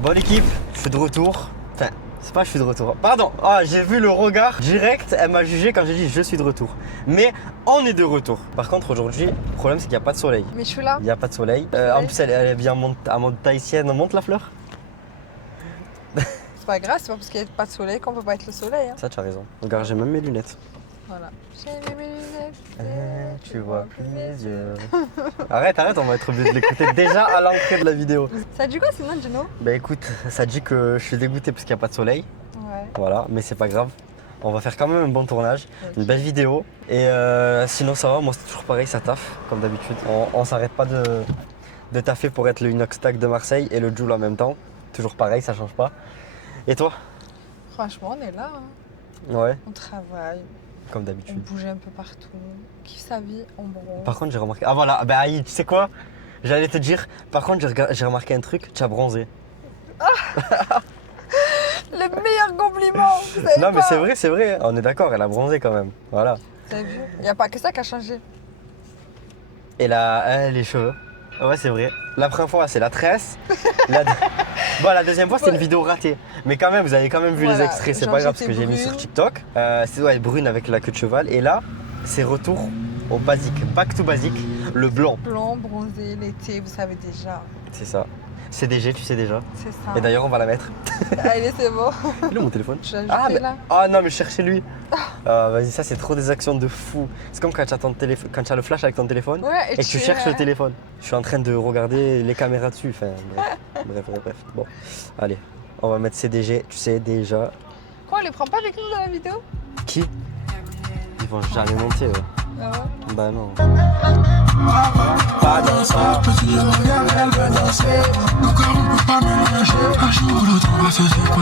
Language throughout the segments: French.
Bon l'équipe, je suis de retour. Enfin, c'est pas je suis de retour. Pardon, j'ai vu le regard direct, elle m'a jugé quand j'ai dit je suis de retour. Mais on est de retour. Par contre aujourd'hui, le problème c'est qu'il n'y a pas de soleil. Mais je suis là. Il n'y a pas de soleil. En plus elle est bien en mode tahitienne. On monte la fleur. C'est pas grave, c'est pas parce qu'il n'y a pas de soleil qu'on peut pas être le soleil. Hein. Ça tu as raison. Regarde, j'ai même mes lunettes. Voilà. J'ai mis mes lunettes. Tu vois plus mes yeux. Arrête, on va être obligé de l'écouter déjà à l'entrée de la vidéo. Ça dit quoi sinon, Gino? Bah écoute, ça dit que je suis dégoûté parce qu'il n'y a pas de soleil. Ouais. Voilà, mais c'est pas grave. On va faire quand même un bon tournage, une belle vidéo. Et sinon ça va, moi c'est toujours pareil, ça taffe comme d'habitude. On s'arrête pas de taffer pour être le Inox Tag de Marseille et le Joule en même temps. Toujours pareil, ça change pas. Et toi? Franchement, on est là. Hein. Ouais, On travaille, comme on d'habitude. bouge un peu partout. On kiffe sa vie, on bronze. Par contre j'ai remarqué... Ah voilà, bah Aïe, tu sais quoi? J'allais te dire, par contre j'ai remarqué un truc, tu as bronzé. Les meilleurs compliments, vous savez Non mais pas. c'est vrai, on est d'accord, elle a bronzé quand même. Voilà. Vous avez vu? Il n'y a pas que ça qui a changé. Et là, les cheveux. Ouais, c'est vrai. La première fois, c'est la tresse. Bon, la deuxième fois, c'était une vidéo ratée. Mais quand même, vous avez quand même vu les Voilà, extraits. C'est genre, pas grave parce que j'étais j'ai mis brune. sur TikTok. C'est ouais, brune avec la queue de cheval. Et là, c'est retour au basique. Back to basique. Le blanc. Blanc, bronzé, l'été, vous savez déjà. C'est ça. CDG, tu sais déjà. C'est ça. Et d'ailleurs, on va la mettre. Allez, c'est bon. Il est où mon téléphone? Je l'ai ajouté là. Non, mais cherchez lui. Vas-y, ça, c'est trop des actions de fou. C'est comme quand tu as, quand tu as le flash avec ton téléphone. Ouais, Et que tu cherches le téléphone. Je suis en train de regarder les caméras dessus. Enfin, bref. Bon, allez, on va mettre CDG, tu sais déjà. Quoi, on les prend pas avec nous dans la vidéo? Qui? Ils vont jamais monter. Ouais. Ah ouais. Bah non. Pas dans ça. Petit regard, elle veut danser. Nos corps on peut pas mélanger. Un jour le temps va se séparer.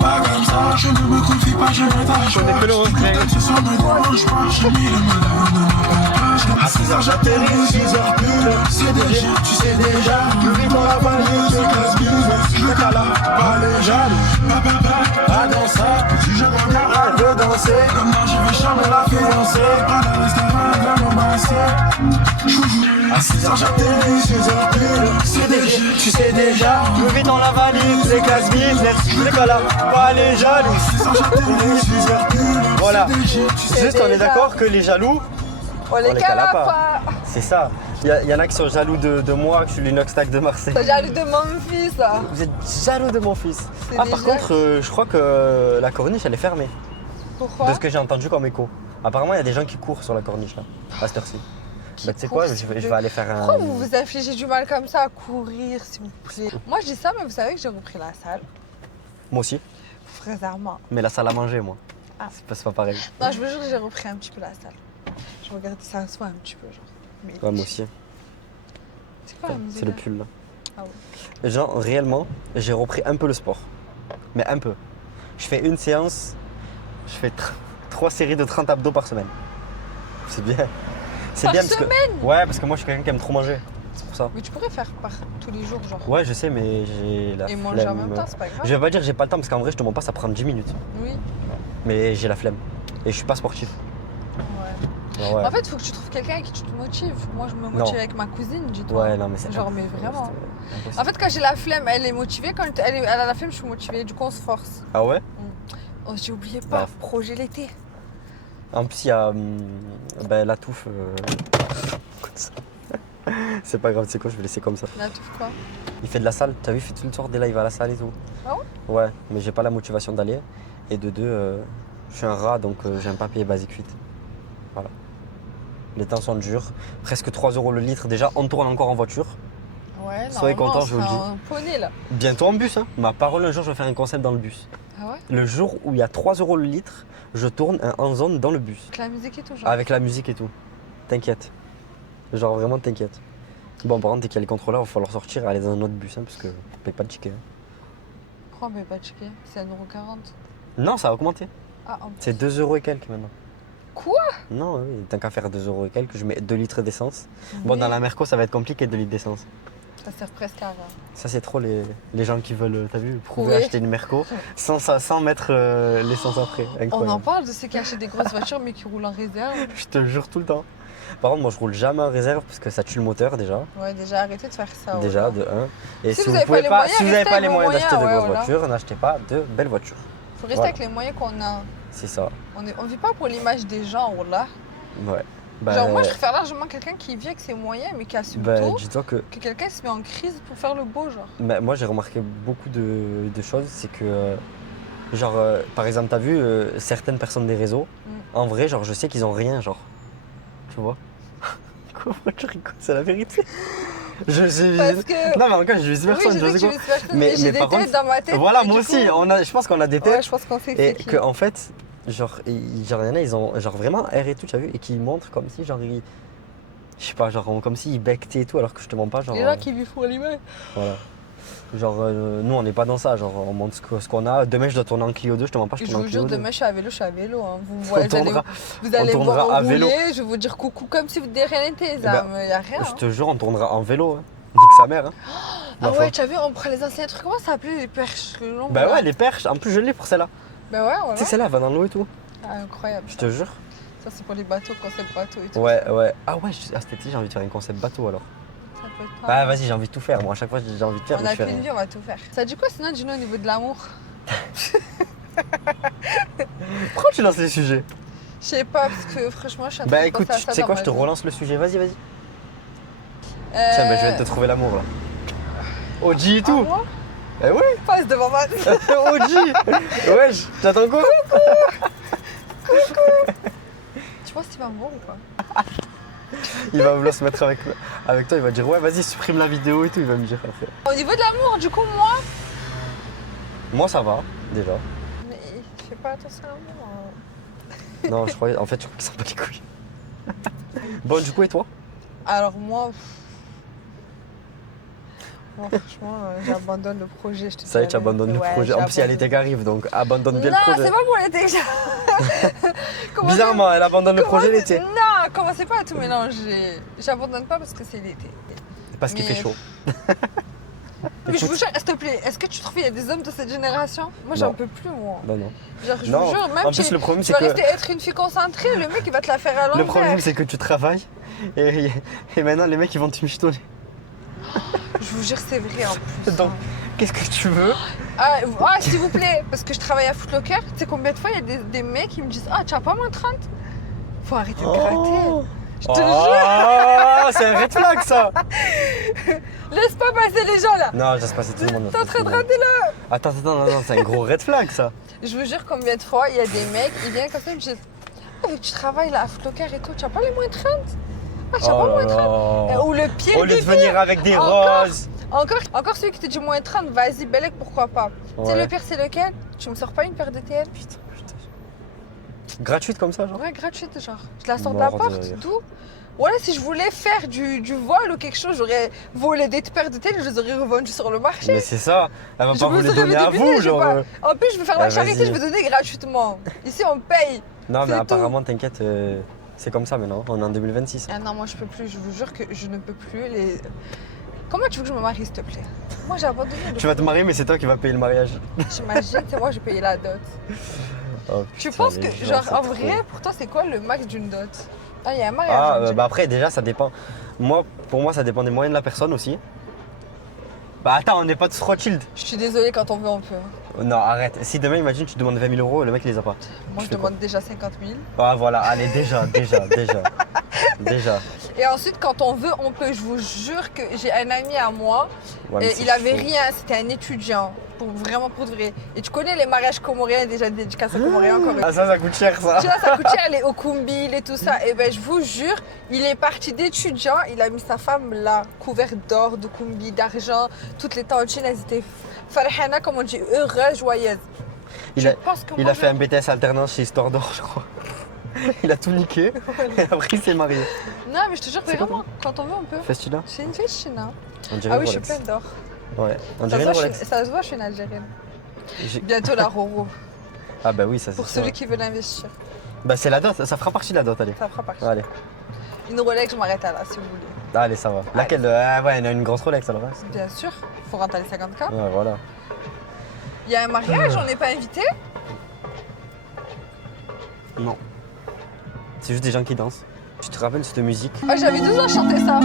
Pas comme ça, je ne me confie pas, je m'attache. Je connais que le refrain. Ce soir me dérange pas, j'ai mis le malheur de ma page. À 6h j'atterris, 6h pile. CDG, tu sais déjà. Le rythme dans la valise, c'est casse-bise. Le cala, pas les jaloux. Pas dans ça. Si je regarde, elle veut danser. Demain je vais charmer la fiancée. Pas dans restaurant, elle va m'embrasser. À 6h j'atterris, 6h pile. CDG, tu sais déjà. Le vide dans la valise, les casse business, les là, pas les jaloux. 6h j'atterris, 6h pile. Voilà. sais Juste, on est déjà. d'accord que les jaloux, On les les cala cala pas. pas. C'est ça. Il y en a qui sont jaloux de moi, que je suis l'Inox Tag de Marseille. T'as jaloux de mon fils, ça. Vous êtes jaloux de mon fils. C'est Par déjà- contre, je crois que la corniche, elle est fermée. Pourquoi? De ce que j'ai entendu comme écho. Apparemment, il y a des gens qui courent sur la corniche, là, à cette heure-ci. Bah, tu sais quoi, courent, je vais aller faire un... Pourquoi vous vous infligez du mal comme ça à courir, s'il vous plaît? Moi, je dis ça, mais vous savez que j'ai repris la salle. Moi aussi, Frères Armand. mais la salle à manger, moi. Ah. C'est pas pareil. Non, je veux jure que j'ai repris un petit peu la salle. Je regarde ça soit un petit peu, genre. Mais Ouais, moi aussi. c'est quoi la musique C'est le là? pull, là. Ah ouais. Genre, réellement, j'ai repris un peu le sport. Mais un peu. Je fais une séance, je fais 3 séries de 30 abdos par semaine. C'est bien. C'est Par bien parce que. semaine? Ouais, parce que moi, je suis quelqu'un qui aime trop manger. C'est pour ça. Mais tu pourrais faire par tous les jours, genre. Ouais, je sais, mais j'ai la Et flemme. manger en même temps, c'est pas grave. Je vais pas dire que j'ai pas le temps parce qu'en vrai, je te mens pas, ça prend 10 minutes. Oui. Mais j'ai la flemme. Et je suis pas sportif. Ouais. Ah ouais. En fait, il faut que tu trouves quelqu'un avec qui tu te motives. Moi, je me motive avec ma cousine, dis-toi. Ouais, non, mais c'est Genre, mais impossible, vraiment. c'est impossible. En fait, quand j'ai la flemme, elle est motivée. Quand elle a la flemme, je suis motivée. Du coup, on se force. Ah ouais? Oh, j'ai oublié pas, Bref. projet l'été. En plus, il y a la touffe. C'est pas grave, tu sais quoi, je vais laisser comme ça. La touffe quoi? Il fait de la salle, t'as vu, il fait tout le soir des lives à la salle et tout. Ah ouais? Ouais, mais j'ai pas la motivation d'aller. Et de deux, je suis un rat donc j'aime pas payer basique 8. Voilà. Les temps sont durs. Presque 3 € le litre. Déjà, on tourne encore en voiture. Ouais, Soyez normalement, contents, on je vous le sera dis. en poney là. Bientôt en bus, hein. Ma parole, un jour, je vais faire un concept dans le bus. Ah ouais? Le jour où il y a 3 € le litre, je tourne en zone dans le bus. Avec la musique et tout, genre. Avec la musique et tout. T'inquiète. Genre vraiment, t'inquiète. Bon, par contre, dès qu'il y a les contrôleurs, il va falloir sortir et aller dans un autre bus, hein, parce que on paye pas de ticket. Hein. Pourquoi on peut pas checker? C'est 1,40 €. Non, ça a augmenté. Ah, en plus. C'est 2 € et quelques maintenant. Quoi? Non, oui, tant qu'à faire 2 € et quelques, je mets 2 litres d'essence. Bon, Mais dans la Merco, ça va être compliqué, 2 litres d'essence. Ça sert presque à rien. Ça, c'est trop les gens qui veulent, t'as vu, prouver Oui. acheter une Merco sans mettre l'essence après. On en Incroyable. parle de ceux qui achètent des grosses voitures mais qui roulent en réserve. Je te le jure tout le temps. Par contre, moi, je roule jamais en réserve parce que ça tue le moteur déjà. Ouais, déjà, arrêtez de faire ça. Déjà, voilà. de 1. Et Si si vous vous avez pas pouvez les pas, moyens, si vous n'avez restez pas avec les vos moyens d'acheter de moyens, grosses ouais, voilà. voitures, n'achetez pas de belles voitures. Faut rester Voilà. avec les moyens qu'on a. C'est ça. On vit pas pour l'image des gens, là. Ouais. Bah, Genre, moi, je préfère largement quelqu'un qui vit avec ses moyens, mais qui assume tout, dis-toi que quelqu'un qui se met en crise pour faire le beau, genre. moi, j'ai remarqué beaucoup de choses. C'est que, genre, par exemple, t'as vu certaines personnes des réseaux, en vrai, genre, je sais qu'ils ont rien, genre. Tu vois? Quoi, tu rigoles? C'est la vérité. Parce que. Non, mais encore, je vis Oui, personne, je je sais que sais tu quoi. vis personne, Mais mais j'ai des par têtes contre, dans ma tête. Voilà, et moi du aussi, coup- je pense qu'on a des têtes. Ouais, je pense qu'on sait Et c'est qui. que en fait, genre, il y en a, ils ont genre vraiment un air et tout, tu as vu, et qui montrent comme si, genre, je sais pas, genre, comme s'ils bectaient et tout, alors que je te mens pas, genre. Les gens qui vivent pour l'image. Voilà. Genre, nous, on n'est pas dans ça, genre, on montre ce qu'on a. Demain, je dois tourner en Clio 2, je te mens pas, je Je tourne en vous Clio jure, 2. demain, je suis à vélo. Hein. Vous, On voyez, tournera- vous allez on me voir tournera à vélo. rouler, je vais vous dire coucou comme si vous n'avez rien été, ben, ça. Il n'y a rien. Je hein. te jure, on tournera en vélo, hein. Nique sa mère, hein. Ah Ma foi. ouais, tu as vu, on prend les anciens trucs, comment ça s'appelait les perches longues Bah là ouais, les perches, en plus, je l'ai pour celle-là. Bah ouais, Tu voilà. sais que celle-là, elle va dans l'eau et tout. Ah, incroyable. Je te jure. Ça, c'est pour les bateaux, concept bateau et tout. Ouais. Ah ouais, cet été, j'ai envie de faire un concept bateau alors. Ça peut être Ah, pas mal. vas-y, j'ai envie de tout faire. Moi, à chaque fois, j'ai envie de faire. On mais a je fais qu'une rien. vie, on va tout faire. Ça dit quoi sinon, dis-nous au niveau de l'amour? Pourquoi tu lances les sujets? Je sais pas, parce que franchement, je suis en train Bah de écoute, penser à tu ça sais dans quoi, ma je te vie. relance le sujet. Vas-y. Tiens, bah, je viens de te trouver l'amour là. OG et tout. Ah, moi Eh oui, Passe devant ma... OG. Wesh, t'attends quoi? Tu penses qu'il va me voir ou pas? Il va vouloir se mettre avec toi, il va dire ouais, vas-y, supprime la vidéo et tout, il va me dire après. Au niveau de l'amour, du coup, moi... Moi, ça va, déjà. Mais je fais pas attention à l'amour. Hein. Non, je croyais, en fait, je crois qu'il s'en bat les couilles. Bon, du coup, et toi? Alors moi... Moi, franchement, j'abandonne le projet. Je te Ça y est, dis tu la abandonnes le vérité. projet. Ouais, En plus, il y a l'été qui arrive, donc abandonne bien le Non, projet. c'est pas pour l'été. Comment Bizarrement, elle abandonne le projet Commencez- l'été. Non, commencez pas à tout mélanger. J'abandonne pas parce que c'est l'été. Parce qu'il Mais- fait chaud. Mais je Écoute. vous jure, s'il te plaît, est-ce que tu trouves qu'il y a des hommes de cette génération? Moi, j'en Non. peux plus, moi. Non. Genre, je Non, vous jure, même en plus, si le problème, tu c'est vas que- rester être une fille concentrée, le mec, il va te la faire à Le l'envers. problème, c'est que tu travailles et maintenant, les mecs, ils vont te michetonner. Je vous jure, c'est vrai en plus. Donc, hein. qu'est-ce que tu veux? Ah, s'il vous plaît, parce que je travaille à Footlocker, tu sais combien de fois il y a des mecs qui me disent ah, tu as pas moins 30? Faut arrêter de gratter. Je te jure, C'est un red flag, ça! laisse pas passer les gens là. Non, je laisse passer tout le monde. T'es en train de rater là. Attends, non, c'est un gros red flag, ça. Je vous jure combien de fois il y a des mecs, ils viennent comme ça, ils me disent ah, mais tu travailles là à Footlocker et tout, tu as pas les moins 30? Ah, tu as pas moins 30? Ou le pire Au lieu du de venir avec des Encore roses. Encore celui qui te dit moins 30, vas-y, Belek, pourquoi pas? Tu sais, Ouais. le pire, c'est lequel? Tu me sors pas une paire de TL? Putain. Gratuite comme ça, genre? Ouais, gratuite, genre. Je la sors de la Mort de porte, rire. d'où? Voilà, si je voulais faire du vol ou quelque chose, j'aurais volé des paires de TL, je les aurais revendues sur le marché. Mais c'est ça. Elle va Je pas me vous les serais donner à fait vous, débuter, genre. En plus, je vais faire la Ah, charité, vas-y. je vais donner gratuitement. Ici, on paye. Non, mais c'est apparemment, t'inquiète, c'est comme ça maintenant. On est en 2026. Ah non, moi, je peux plus. Je vous jure que je ne peux plus. Comment tu veux que je me marie, s'il te plaît? Moi, j'ai abandonné. Tu vas te marier, mais c'est toi qui vas payer le mariage. J'imagine, c'est moi, j'ai payé la dot. Oh, Tu putain, penses les que, gens, genre, c'est en trop. vrai, pour toi, c'est quoi le max d'une dot? Ah, il y a un mariage. Ah, on dirait. bah après, déjà, ça dépend. Moi, pour moi, ça dépend des moyens de la personne aussi. Bah attends, on n'est pas tous Rothschild. Je suis désolée, quand on veut, on peut. Non, arrête. Si demain, imagine, tu demandes 20 000 euros, le mec, il les a pas. Moi, Tu je fais quoi? demande déjà 50 000. Ah, voilà, allez, déjà. Déjà. Et ensuite, quand on veut, on peut. Je vous jure que j'ai un ami à moi, Ouais, mais et c'est il avait chaud. rien, c'était un étudiant, vraiment pour de vrai. Et tu connais les mariages comoriens, déjà dédicace à comoriens encore. Ah, ça coûte cher, ça. Tu vois, ça coûte cher, les okumbil et tout ça. Et ben, je vous jure, il est parti d'étudiant, il a mis sa femme là, couverte d'or, de kumbi, d'argent. Toutes les tantines, elles étaient farhana, comme on dit, heureuses, joyeuses. Il a, Je pense que il moi, a fait un BTS alternance chez Histoire d'Or, je crois. Il a tout niqué. Et après, il s'est marié. Non, mais je te jure, C'est quoi, vraiment, quand on veut, on peut. Festina C'est une festina. On dirait Ah oui, une je suis Rolex. pleine d'or. Ouais, on Ça, dirait se une voit, Rolex. ça se voit, je suis une Algérienne. J'ai- Bientôt la Roro. Ah bah oui, ça c'est Pour sûr. celui qui veut l'investir. Bah c'est la dot, ça fera partie de la dot, allez. Ça fera partie. Allez, Une Rolex, je m'arrête à là, si vous voulez. allez, ça va. Laquelle Ah ouais, il y a une grosse Rolex alors. Ouais, Bien sûr, faut rentrer les 50K. voilà. Il y a un mariage, on n'est pas invité. Non. C'est juste des gens qui dansent. Tu te rappelles cette musique? Ah, j'avais 12 ans, je chantais ça.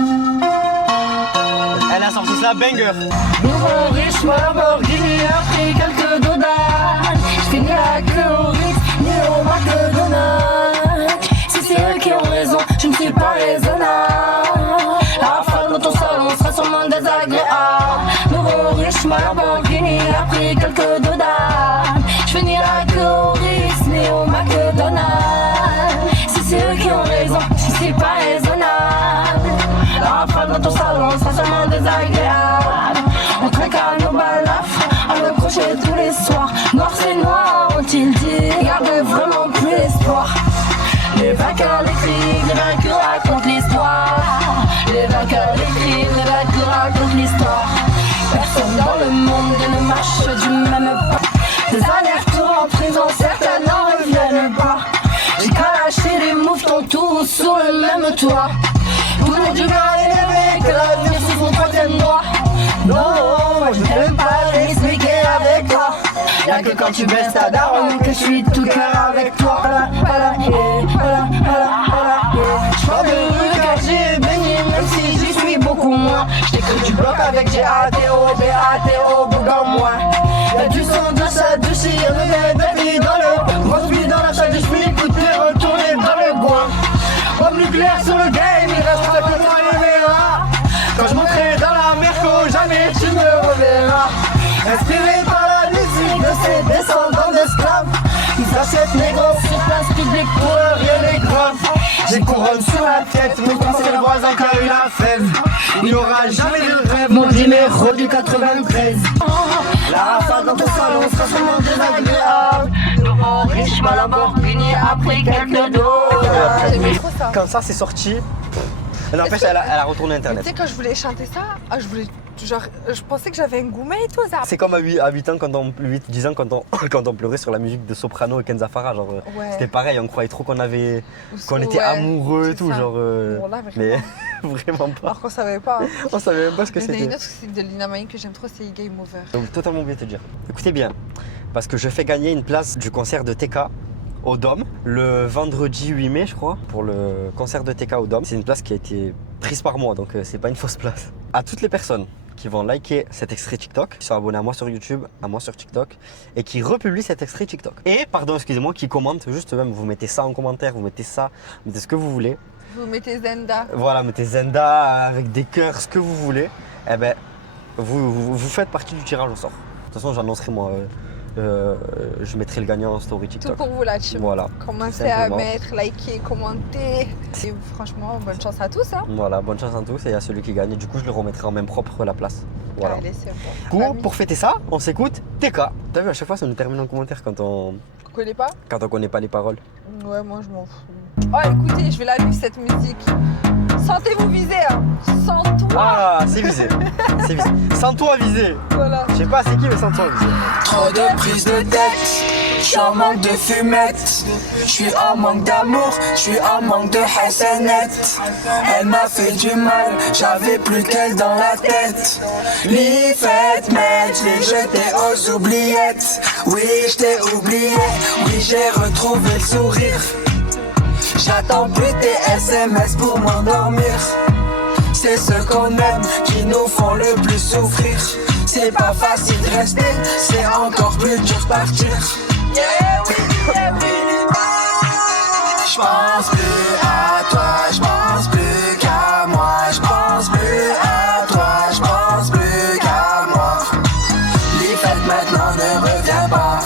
Elle a sorti ça, banger. Nouveau riche, ma Lamborghini a pris quelques dollars. J'finis la queue au Ritz, ni au McDonald's. Si c'est eux qui ont raison, je ne suis pas raisonnable. La rafale dans ton salon sera sûrement désagréable. Nouveau riche, ma Lamborghini a pris quelques dollars. J'finis la queue au Ritz, ni au McDonald's. Si c'est eux qui ont raison, je ne suis pas raisonnable. La rafale dans ton salon sera sûrement désagréable. On trinque à nos balafres, à nos crochets tous les soirs. Noir c'est noir, ont-ils dit, gardez vraiment plus l'espoir. Les vainqueurs l'écrivent, les vainqueurs racontent l'histoire. Les vainqueurs l'écrivent, les vainqueurs racontent l'histoire. Personne dans le monde ne marche du même pas. Des allers-retours en prison, certains n'en reviennent pas. J'ai qu'à lâcher les mouvements tous sous le même toit. Toujours du mal élevé, que l'avenir sous son troisième doigt. Non, moi je ne peux pas l'expliquer avec toi. Y'a que quand tu baisses ta daronne que je suis tout cœur avec toi. Voilà, je parle de rue car j'ai baigné, même si j'y suis beaucoup moins. J'étais que du bloc avec G-A-T-O, B-A-T-O, bouge en moi. Y'a du sang de sa déchire, le bébé dans le grosse pluie dans la salle du SMIC, tout est retourné dans le coin. Bombe nucléaire sur le game, il restera que toi et mes rats. Quand je monterai dans la merco, jamais tu me reverras. Inspiré par la musique de ces descendants d'esclaves, ils achètent négro sur place publique pour eux rien n'est grave. J'ai couronne sur la tête, mon conseil voisin qui a eu la fève. Il n'y aura jamais de rêve, mon numéro du 93. La rafale dans ton salon sera sûrement désagréable. Nouveau riche, ma Lamborghini a pris quelques dos. J'aimais trop ça. Quand ça c'est sorti, n'empêche, elle a retourné Tu internet. sais, quand je voulais chanter ça, je voulais. Genre, je pensais que j'avais un gourmet et tout ça. C'est comme à 8 ans, 10 ans, quand on pleurait sur la musique de Soprano et Kenza Farah. Genre, Ouais. c'était pareil, on croyait trop qu'on était Ouais, amoureux et c'est tout. ça. Genre, Bon, là, mais vraiment. vraiment pas. Alors qu'on savait pas. On savait même pas ce que Il y en a une c'était. autre c'est de Lina Maï que j'aime trop, c'est Game Over. Donc, totalement oublié de te dire. Écoutez bien, parce que je fais gagner une place du concert de TK au Dôme le vendredi 8 mai, je crois, pour le concert de TK au Dôme. C'est une place qui a été prise par moi, donc c'est pas une fausse place. À toutes les personnes qui vont liker cet extrait TikTok, qui sont abonnés à moi sur YouTube, à moi sur TikTok, et qui republient cet extrait TikTok. Et, pardon, excusez-moi, qui commentent, juste même, vous mettez ça en commentaire, vous mettez ça, vous mettez ce que vous voulez. Vous mettez Zenda. Voilà, mettez Zenda avec des cœurs, ce que vous voulez. Eh ben, vous faites partie du tirage au sort. De toute façon, j'annoncerai moi. Je mettrai le gagnant en story Tout TikTok. pour vous là, tu Voilà. Commencez à Simplement. mettre, liker, commenter. Et franchement, bonne chance à tous. Hein. Voilà, bonne chance à tous et à celui qui gagne. Et du coup, je le remettrai en même propre la place. Voilà. Allez, c'est bon. Pour fêter ça, on s'écoute TK. T'as vu, à chaque fois, ça nous termine en commentaire quand on connais pas? connaît pas les paroles. Ouais, moi je m'en fous. Oh, écoutez, je vais la vivre cette musique. Sentez-vous visé, hein. Sans toi. Ah, c'est visé. C'est visé. Sans toi visé. Voilà. Je sais pas c'est qui, mais sans toi visé. Trop de prise de tête, je suis en manque de fumette. Je suis en manque d'amour, je suis en manque de hassanette. Elle m'a fait du mal, j'avais plus qu'elle dans la tête. L'ifette, mec, je l'ai jeté aux oubliettes. Oui, je t'ai oublié, oui, j'ai retrouvé le sourire. J'attends plus tes SMS pour m'endormir. C'est ceux qu'on aime qui nous font le plus souffrir. C'est pas facile de rester, c'est encore plus dur de partir. Yeah oui, yeah oui. J'pense plus à toi, j'pense plus qu'à moi. J'pense plus à toi, j'pense plus qu'à moi. Les fêtes maintenant ne revient pas.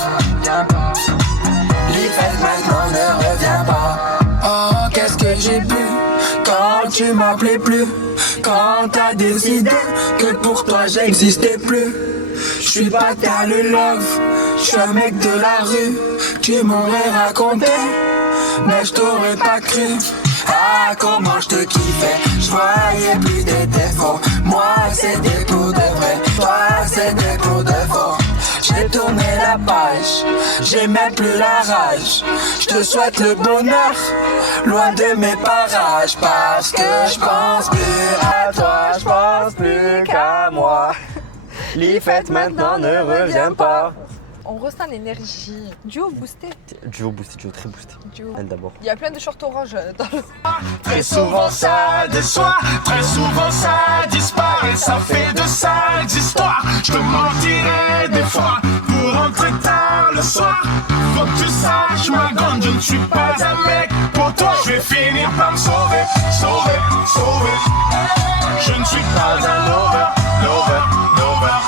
Les fêtes maintenant ne revient pas. Oh, qu'est-ce que j'ai bu quand tu m'appelais plus? Quand t'as décidé que pour toi j'existais plus. J'suis pas ta le love, j'suis un mec de la rue. Tu m'aurais raconté, mais j't'aurais pas cru. Ah, comment j'te kiffais, j'voyais plus tes défauts. Moi c'était pour de vrai, toi c'était pour de faux. J'ai tourné la page, j'ai même plus la rage. Je te souhaite le bonheur, loin de mes parages. Parce que je pense plus à toi, je pense plus qu'à moi. Les fêtes maintenant ne revient pas. On ressent l'énergie. Duo boosté. Duo boosté, duo très boosté. Duo. Elle d'abord. Il y a plein de shorts orange dans le... Très souvent ça déçoit, très souvent ça disparaît, ça fait de sales histoires. Je te mentirais des fois pour rentrer tard le soir. Faut que tu saches ma grande, je ne suis pas un mec pour toi. Je vais finir par me sauver, sauver, sauver. Je ne suis pas un lover, lover, lover.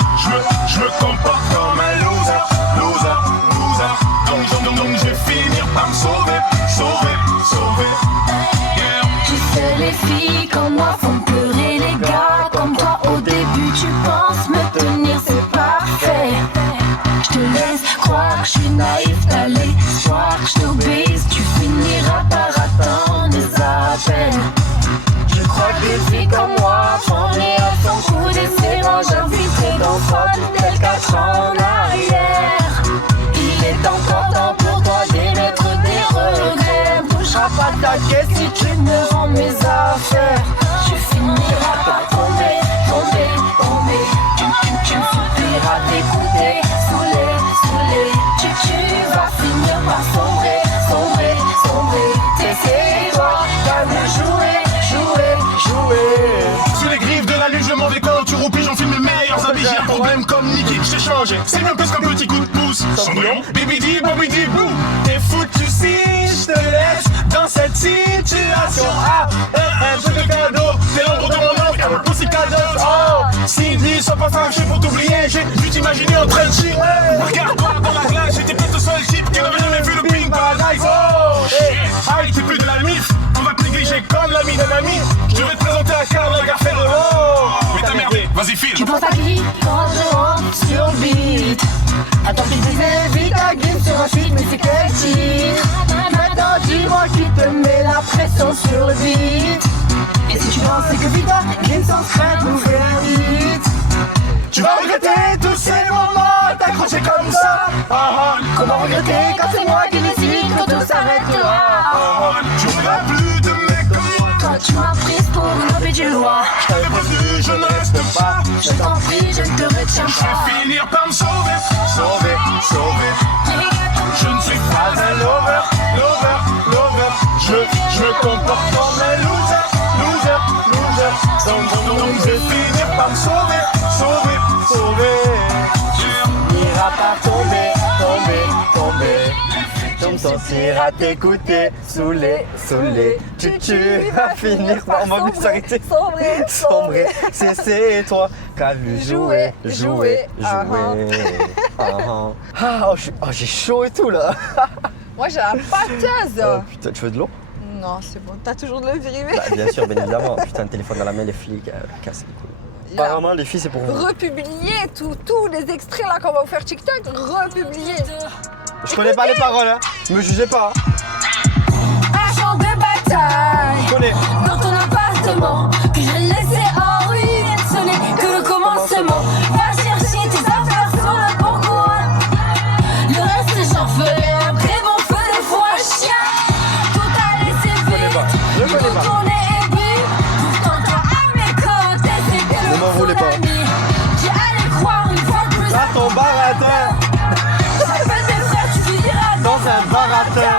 Je me comporte comme un loser, loser, loser. Donc je vais finir par me sauver, sauver, sauver. Tu sais, les filles comme moi font pleurer les gars comme toi. Au début, tu penses me tenir, c'est parfait. Je te laisse croire que je suis naïf, t'as l'espoir que je t'obéisse. Tu finiras par attendre des appels. Je crois que les filles comme moi font les à son coup d'essai. Mange infiltré dans folle tel 4 ans en arrière. Il est encore temps pour toi d'émettre des regrets. Touchera pas ta caisse si tu me rends mes affaires. Tu finiras par tomber, tomber, tomber. Tu me souffriras d'écouter, saoulé, saoulé. Tu vas finir par sombrer, sombrer, sombrer. C'est toi, t'as me jouer, jouer, jouer. Sous les griffes de la lune, je m'en vais quand tu roupis, j'enfile mes meilleurs habits. J'ai un problème comme Nicky, je t'ai changé. C'est bien plus qu'un petit coup de pouce. Cendrillon, bibidi, bobidi, bou. T'es foutu si je te laisse dans cette situation. Ah, un peu de cadeau, t'es l'ombre de mon ombre, y'a un poussy cadeau. Oh, Cindy, sois pas fâché pour t'oublier. J'ai dû t'imaginer en train de chier. Regarde-toi dans la glace, j'étais peut-être le seul type qui n'avait jamais vu le Pink Paradise. Oh, shit, aïe, t'es plus de la mif. On va te négliger comme l'ami d'un ami. Je vais te présenter à Karl Lagerfeld. Oh, mais t'as merdé, vas-y file. Tu penses à qui quand je rentre sur le beat? Attends qu'il disait vite à game sur un feed, mais c'est quel titre? Maintenant dis-moi qui te met la pression sur le beat. Et si tu penses que vite à game sans scratch nous vite, Tu vas regretter tous ces moments t'accrocher comme ça. comment regretter quand c'est moi qui décide que tout s'arrêtera? Tu verras plus de mecs comme moi. Quand tu m'as prise pour une robée du roi, Je t'avais prévenu, je ne reste pas. je t'en prie, je ne te retiens Je vais pas. finir par me sauver, sauver, sauver. Je ne suis pas un lover, lover, lover. Je me comporte comme un loser, loser, loser. Donc je vais finir par me sauver, sauver, sauver. Ira par tomber, tomber, tomber. Ton sens ira t'écouter, saoulé, saoulé. Tu vas finir par m'en s'arrêter. Sombrer, Sombrer, c'est toi qu'a vu jouer, jouer, ah, jouer. Ah, j'ai chaud et tout là. Moi j'ai la pâteuse. Oh, putain, tu veux de l'eau? Non, c'est bon. T'as toujours de l'eau virée. Bah, bien sûr, bien évidemment. Putain, le téléphone dans la main, les flics, casse les couilles. Là. Apparemment, les filles, c'est pour vous. Republier tous les extraits là qu'on va vous faire TikTok. Republier. Je connais pas les paroles, hein. Me jugez pas. Un champ de bataille Je connais. dans ton appartement que j'ai laissé en ruine. Ce n'est que le commencement. Va chercher tes affaires sur le bon coin. Le reste, j'en ferai un très bon feu de foie chien. Tout a laissé Je vite. connais pas. Tout tourné et bu. Pourtant, toi à mes côtés, c'est que Ne m'en voulez pas. Qui allait croire une fois de plus Là, ton baratin. J'appelle tes frères, tu finiras Dans un baratin.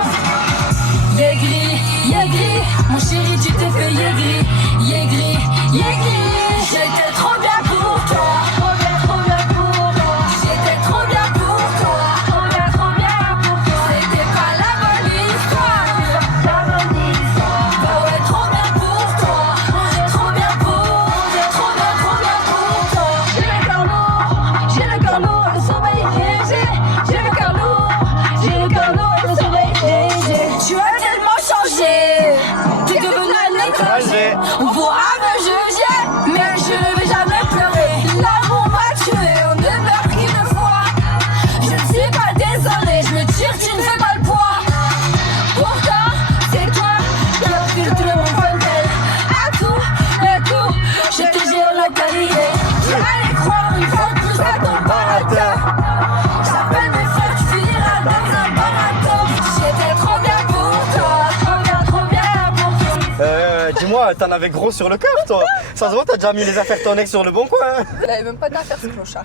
Yégri, mon chéri, tu t'es fait yégri, yégri, yégri. J'étais trop bien pour toi, trop bien pour toi. J'étais trop bien pour toi, trop bien pour toi. C'était pas la bonne histoire, Bah ouais, trop bien pour toi, trop bien pour toi. J'ai le cœur lourd, le sommeil léger. J'ai le cœur lourd, le sommeil léger. Tu as tellement changé, t'es devenu un étranger. On pourra me juger, mais je ne vais jamais pleurer. L'amour m'a tué, on ne meurt qu'une fois. Je ne suis pas désolée, je me tire, tu ne fais pas le poids. Pourtant, c'est toi qui infiltre mon fontaine. À tous les coups, je te gère localisé. Tu allais croire une fois de plus à ton baratin. J'appelle mes frères, tu finiras dans un baratin. J'étais trop bien pour toi, trop bien pour toi. Dis-moi, t'en avais gros sur le cœur, toi. Ça se voit, t'as déjà mis les affaires de ton ex sur le bon coin. Il avait même pas d'affaires ce clochard.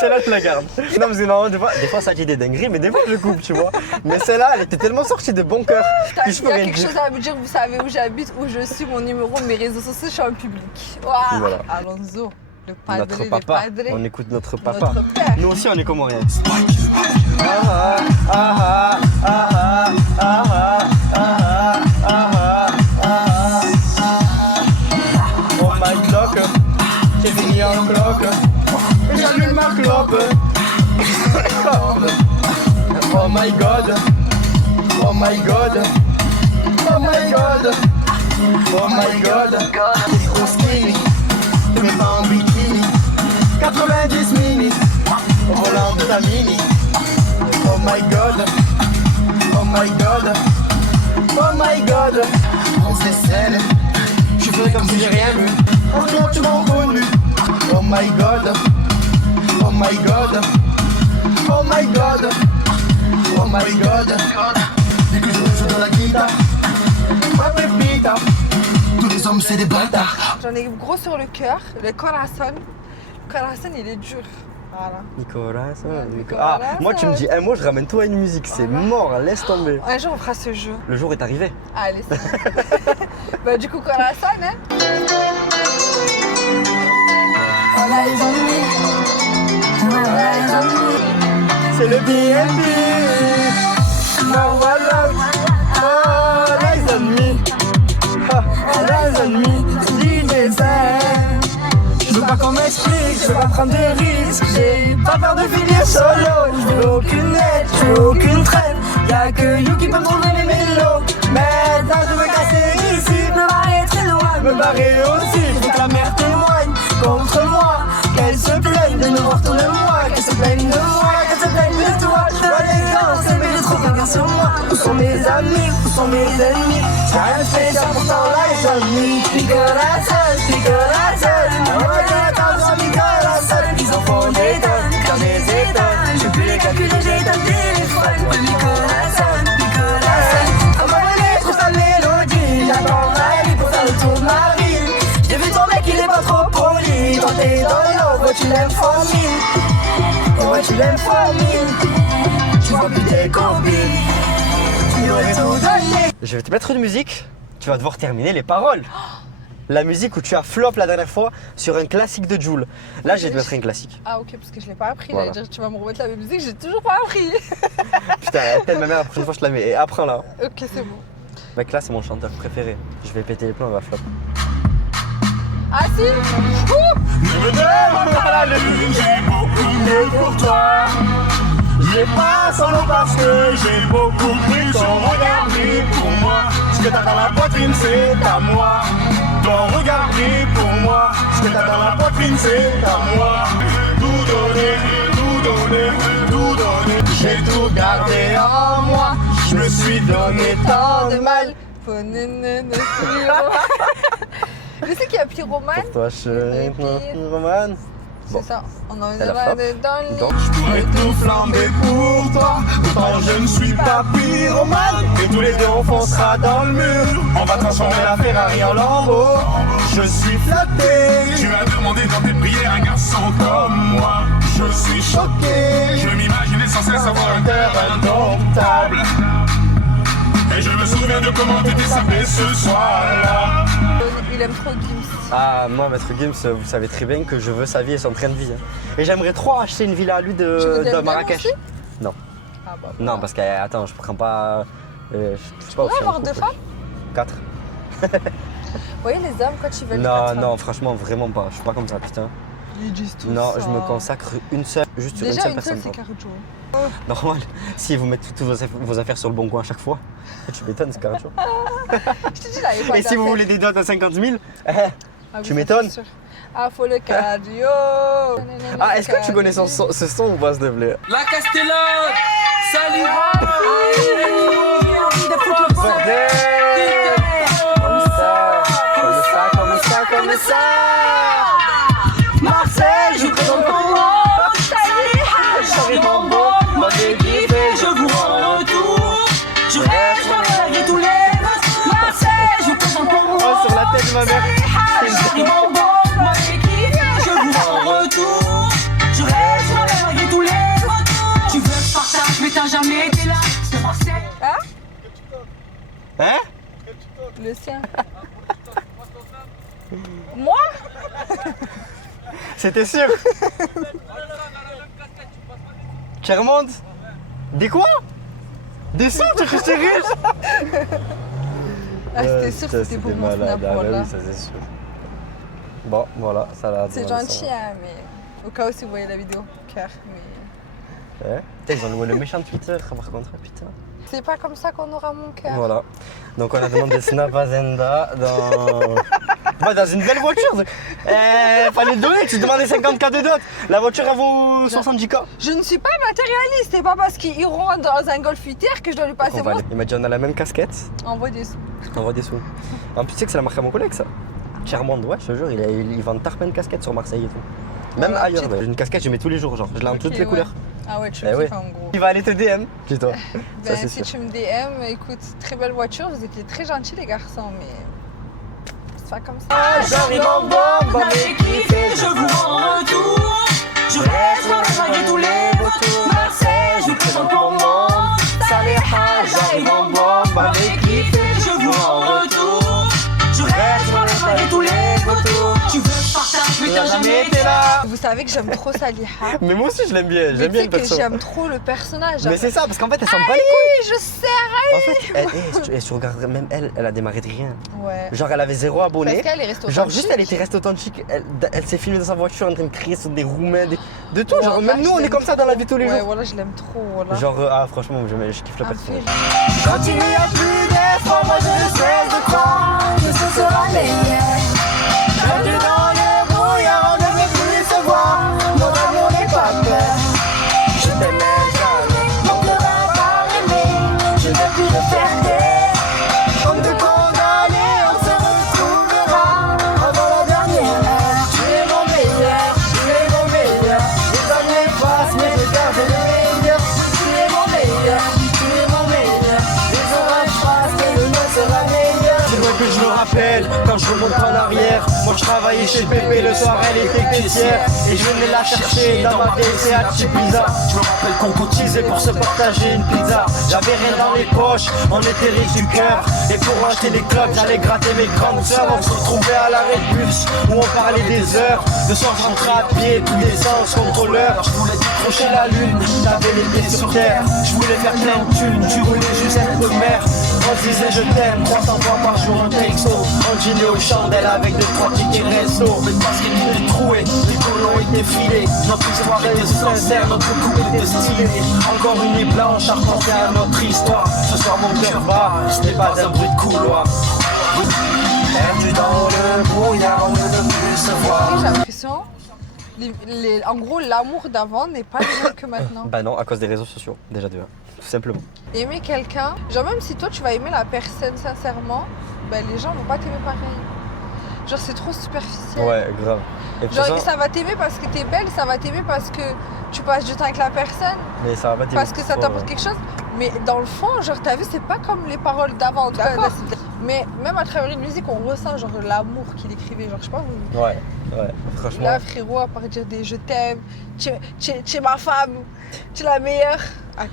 Celle-là, je la garde. Non, parce que normalement, des fois, ça dit des dingueries, mais des fois, je coupe, tu vois. Mais celle-là, elle était tellement sortie de bon cœur que je Il peux y a rien quelque dire. chose à me dire, vous savez où j'habite, où je suis, mon numéro, mes réseaux sociaux, je suis en public. Voilà. Alonso, le padre, Notre le papa, padre, on écoute notre papa. notre père. Nous aussi, on est comoriens. Ah ah, ah ah, ah ah, ah ah, ah ah, oh my clock, j'ai fini en clock, j'allume ma clope. Oh my god, oh my god, oh my god, oh my god, t'es trop skinny, t'es même pas en bikini, 90 minutes, au volant de ta mini. Oh my god, oh my god, oh my god, on s'essaie, je fais comme si j'ai rien vu, encore tu m'as reconnu. Oh my god, oh my god, oh my god, oh my god, dès que je joue dans la guitare, ma pépita, tous les hommes c'est des bâtards. J'en ai gros sur le cœur, le corazon. Le corazon, il est dur. Voilà. Nicolas. Ah, moi tu me dis un mot, je ramène tout à une musique, c'est mort, laisse tomber. Un jour, on fera ce jeu. Le jour est arrivé. Allez, c'est bon. Bah, du coup, corazon, hein. All eyes on me. All eyes on me. C'est le BNB. Now I love. All eyes on me. All eyes on me. DJ Sam. Je veux pas qu'on m'explique, je veux pas prendre de risques. J'ai pas peur de finir solo. Je veux aucune aide, je veux aucune traîne. Y'a que You qui peut me trouver mes mélos. Maintenant je veux casser ici, me barrer très loin, me barrer aussi. Je veux que la mer témoigne contre moi, qu'elle se plaigne de me voir tout le mois, qu'elle se plaigne de moi, qu'elle se plaigne de toi. Je dois les danser mais j'ai trop regard sur moi. Où sont mes amis, où sont mes ennemis? J'ai rien de spécial pourtant là ils ont mis. Picorazon, ils en font des tonnes, comme des étonnes. Je peux les calculer, j'ai dans le téléphone. Nicolas, à un moment donné, je trouve sa mélodie. J'attends ma vie pour faire le tour de ma ville. J'ai vu ton mec, il est pas trop poli. Quand t'es dans l'eau, ouais, tu l'aimes fois mille. Et ouais, tu l'aimes fois mille. Tu vois plus tes copines. Tu lui aurais tout donné. Je vais te mettre une musique, tu vas devoir terminer les paroles. La musique où tu as flop la dernière fois sur un classique de Jul. Là, je vais te mettre un classique. Ah, ok, parce que je l'ai pas appris. Voilà. J'allais dire, tu vas me remettre la même musique, j'ai toujours pas appris. Putain, telle ma mère, la prochaine fois, je te la mets. Et apprends là. Ok, c'est bon. Mec, là, c'est mon chanteur préféré. Je vais péter les plombs, on va flop. Ah, si. Ouh. Ne me demande pas la lune, j'ai beaucoup mieux pour toi. J'ai pas sans l'eau parce que j'ai beaucoup pris. Ton regard brille pour moi. Ce que t'as dans la poitrine, c'est à moi. Ton regard brille pour moi. Ce que t'as dans la poitrine, c'est à moi. Tout donner, tout donner, tout donner. J'ai tout gardé en moi. Je me suis donné tant de mal. Je sais qu'il y a Pyromane. Pour toi, chérie, Roman. C'est ça. On en est Elle a flop. dans le Donc, Je pourrais tout flamber pour toi. Pourtant je ne suis pas pyromane. Et tous les deux on foncera dans le mur. On va transformer la Ferrari en Lambo. Je suis flatté. Tu as demandé dans tes prières un garçon comme moi. Je suis choqué. Je m'imaginais sans cesse avoir un cœur indomptable. Et je me souviens de comment t'étais sapé ce soir-là. Il aime trop Gims. ah, moi, Maître Gims, vous savez très bien que je veux sa vie et son train de vie. Hein. Et j'aimerais trop acheter une villa à lui Tu veux de des Marrakech. aussi Non. Ah bah. Non, parce que, attends, je prends pas. Je sais pas, Tu veux avoir 2 femmes 4. Vous voyez les hommes quand ils veulent Non, 4 non, franchement, vraiment pas. Je suis pas comme ça, putain. Ils disent tout Non, ça. je me consacre une seule, juste sur une Déjà, seule une seule, personne. c'est quoi. Carjo. Normal, si vous mettez toutes vos affaires sur le bon coin à chaque fois, tu m'étonnes, c'est carrément chaud. Je te dis, là, il y a pas Et si vous d'affaires. voulez des dots à 50 000, Ah oui, tu ça, m'étonnes. c'est sûr. Ah, faut le cardio. Ah, est-ce que tu connais ce son ou pas, s'il te plaît? La Castellane, Saliva, Bordel! Comme ça, comme ça, comme ça, comme ça! Marseille, je présente ton nom! J'arrive en beau, ma baby, je vous rends en retour. Je reste malgré tous les Marseille, je présente pour Oh, moi. sur la tête de ma mère! J'arrive en beau, ma équipe, je vous rends en retour. Je reste malgré Hein? Le sien. Moi? C'était sûr. Tu remontes? Des quoi? Des sous, tu fais riche? Ah, c'était sûr que c'était pour mon snap, Ah, bah voilà. oui, ça c'est sûr. Bon, voilà, ça l'a. C'est gentil, hein, mais au cas où si vous voyez la vidéo, cœur, mais Ouais. Putain, ils ont loué le méchant Twitter, par contre, putain. c'est pas comme ça qu'on aura mon cœur. Voilà. Donc on a demandé Snap à Zenda dans une belle voiture. Fallait le donner, tu demandais 50K de dot. La voiture elle vaut 70K. Je ne suis pas matérialiste, c'est pas parce qu'ils rentrent dans un Golf 8R que je dois lui passer mon... Il m'a dit on a la même casquette, Envoie des sous. on envoie des sous. En plus tu sais que c'est la marque à mon collègue ça. Chermond, ouais, je te jure, ils vendent tard plein de casquettes sur Marseille et tout. Même Voilà, ailleurs, petite- j'ai une casquette, je mets tous les jours, genre, je l'ai en Ok, toutes les ouais. couleurs. Ah ouais, tu Eh kiffes ouais. en gros. Il va aller te DM, dis-toi. Ça Ben, c'est si sûr. tu me DM, écoute, très belle voiture, vous étiez très gentils les garçons, mais c'est pas comme ça. J'arrive en bombe, on est kiffé, Je vous rends en retour. Je reste dans la malgré tous les vautours. Marseille, je vous présente pour mon Saléha. J'arrive en bombe avec kiffé. Je vous rends en retour. Je reste dans la malgré tous les vautours. Tu veux partager, mais t'as jamais été là. Vous savez que j'aime trop Saliha. Mais moi aussi je l'aime bien, Mais j'aime tu bien sais le que perso. j'aime trop le personnage. Mais c'est ça, parce qu'en fait elle s'en bat les couilles. Oui, je sais. En fait, si tu regardes, même elle a démarré de rien. Ouais. Genre elle avait 0 Parce abonnés. qu'elle est restée Genre juste elle était restée authentique, elle s'est filmée dans sa voiture en train de crier sur des roumains, de tout. Genre Voilà, même nous je on est l'aime comme ça dans la trop. vie tous les Ouais, jours. voilà, je l'aime trop. Voilà. Genre franchement je kiffe le Un personnage. film. Quand il n'y a plus d'espoir, moi je ne cesse de croire que ce sera meilleur. Perdu dans le brouillard, on ne veut plus se voir. Mon amour n'est pas peur. Je t'aimais jamais, mon cœur a pas aimé. Je n'ai plus de fierté. Comme de condamné, on se retrouvera avant la dernière heure. Tu es mon meilleur, tu es mon meilleur. Les années passent, mais je garde le meilleur. Tu es mon meilleur, tu es mon meilleur. Les orages passent, mais le mien sera meilleur. C'est vrai que je me rappelle quand je remonte en arrière. Moi je travaillais chez Pépé le soir, elle était caissière. Et je venais la chercher dans ma vieille Seat chez Pizza. Je me rappelle qu'on cotisait pour se partager une pizza. J'avais rien dans les poches, on était riches du cœur. Et pour acheter des clubs, j'allais gratter mes grandes sœurs. On se retrouvait à l'arrêt de bus où on parlait des heures. De soir je rentrais à pied, plus d'essence, contrôleur. Je voulais décrocher la lune, j'avais les pieds sur terre. Je voulais faire plein de thunes, tu voulais juste être mère. On se disait je t'aime, 300 fois par jour en texto. On dînait aux chandelles avec 2-3 tickets resto. Mais parce qu'elle était trouée, les colons étaient filés. Notre histoire était sincère, notre couple était stylé. Encore une nuit blanche à repenser à notre histoire. Ce soir mon cœur bat, ce n'est pas un bruit de couloir. Perdu dans le brouillard, on ne veut plus se voir. J'ai l'impression, en gros, l'amour d'avant n'est pas le même que maintenant. Bah non, à cause des réseaux sociaux, déjà de 1, tout simplement. Aimer quelqu'un, genre même si toi tu vas aimer la personne sincèrement, ben les gens vont pas t'aimer pareil. Genre c'est trop superficiel. Ouais, grave. Et pour Genre ça, ça va t'aimer parce que t'es belle, ça va t'aimer parce que tu passes du temps avec la personne, mais ça va pas parce que ça t'apporte quelque chose. Mais dans le fond, genre t'as vu, c'est pas comme les paroles d'avant. En tout cas, là, mais même à travers une musique, on ressent genre l'amour qu'il écrivait. Genre je sais pas vous. Ouais, franchement. Là frérot, à part dire des je t'aime, tu es ma femme, tu es la meilleure. À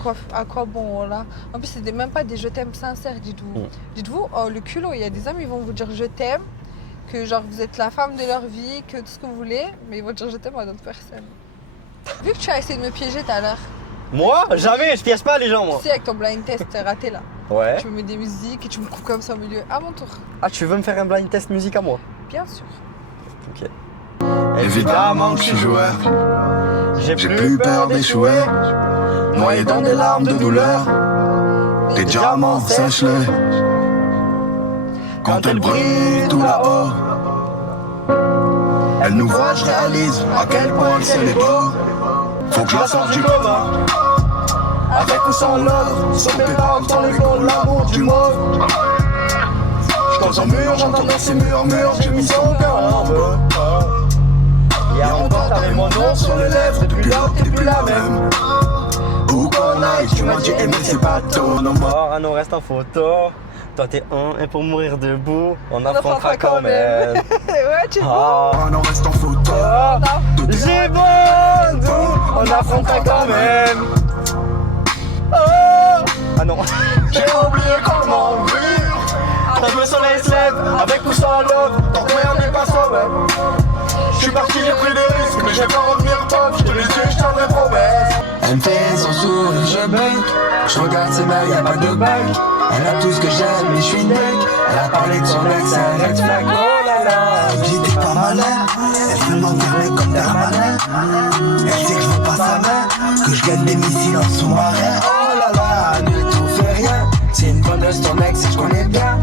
quoi bon voilà. En plus c'est même pas des je t'aime sincères, dites-vous. Dites-vous, oh le culot, il y a des hommes ils vont vous dire je t'aime, que genre vous êtes la femme de leur vie, que tout ce que vous voulez, mais ils vont dire je t'aime à d'autres personnes. Vu que tu as essayé de me piéger tout à l'heure, Moi Jamais, je piège pas les gens moi. tu sais avec ton blind test raté là, Ouais. tu me mets des musiques et tu me coupes comme ça au milieu. À mon tour, Ah, tu veux me faire un blind test musique à moi? bien sûr. Ok. Évidemment que je suis joueur, J'ai j'ai plus peur d'échouer. Noyé dans des larmes de douleur, des diamants sèche-les. Quand elle brille tout là-haut, elle nous voit, je réalise à quel point elle sait les beaux. Faut que je la sorte du coma, avec ou sans l'or, sans pépin, sans les fonds de l'amour du mot. Dans un mur, j'entends dans ces murmures, j'ai mis son cœur en feu. Hier encore, T'avais mon nom sur les lèvres, depuis là, t'es plus la même. Où qu'on aille, tu m'as dit aimer, c'est pas ton nom. Ah non, reste en photo. Toi t'es un pour mourir debout. On affrontera quand même. Ouais, tu vois. Ah, Ah non, reste en photo. ah, j'ai bon dos. On affrontera quand même. Oh. Ah non. J'ai oublié comment vivre. avec ou sans love, tant que rien n'est pas ça, ouais. J'suis parti, j'ai pris des risques, mais j'ai pas revenir top, j'te l'ai dit, j'tiendrai promesse. Elle me fait son sourire, je bug. J'regarde ses mains, y'a pas de bug. Elle a tout ce que j'aime, mais j'suis deck. Elle a parlé de son ex, c'est un red flag. Oh là là, j'étais pas malin. Elle veut m'enfermer comme Darmanin. Elle sait que j'veux pas sa main, que j'gagne des missiles en sous-marin. Oh là là, ne tout fait rien. C'est une bonne ton ex, je connais bien.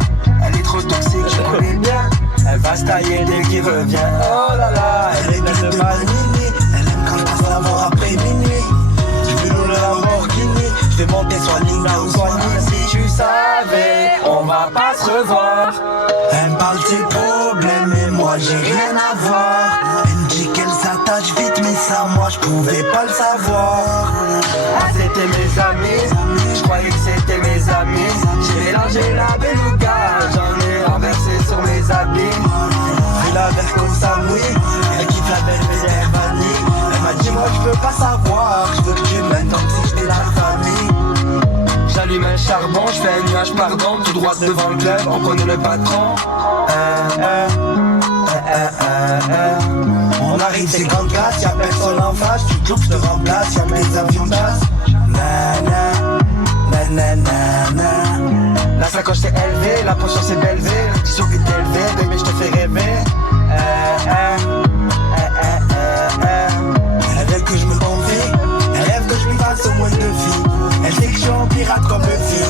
Elle est trop toxique, je connais bien. Elle va se tailler dès qu'il revient. Oh là là, elle est de Manini. Elle aime quand je passe la voir après minuit. Je vais louer la Lamborghini. Je vais monter sur Linda ou Soigny. Si tu savais, on va pas se revoir. Elle me parle de ses problèmes et moi j'ai rien à voir. Elle me dit qu'elle s'attache vite mais ça moi je pouvais pas le savoir. Ah c'était mes amis, je croyais que c'était mes amis. J'ai mélangé la beluga, j'en ai renversé sur mes habits. Pris la verre comme ça oui, elle kiffe la belle misère vanille. Elle m'a dit moi je veux pas savoir, je veux que tu m'aimes comme si j'étais la famille. J'allume un charbon, je fais un nuage pardon, tout droit devant le club, on connaît le patron. On arrive c'est grande classe, y'a personne en face, tu cloupes, je te remplace, y'a mes avions de chasse. La sacoche c'est élevée, la potion c'est belvé, le tissu est élevé, bébé je te fais rêver. Elle veut que je me convie, elle rêve que je lui fasse au moins de vie. Elle sait que je suis un pirate comme Buffy.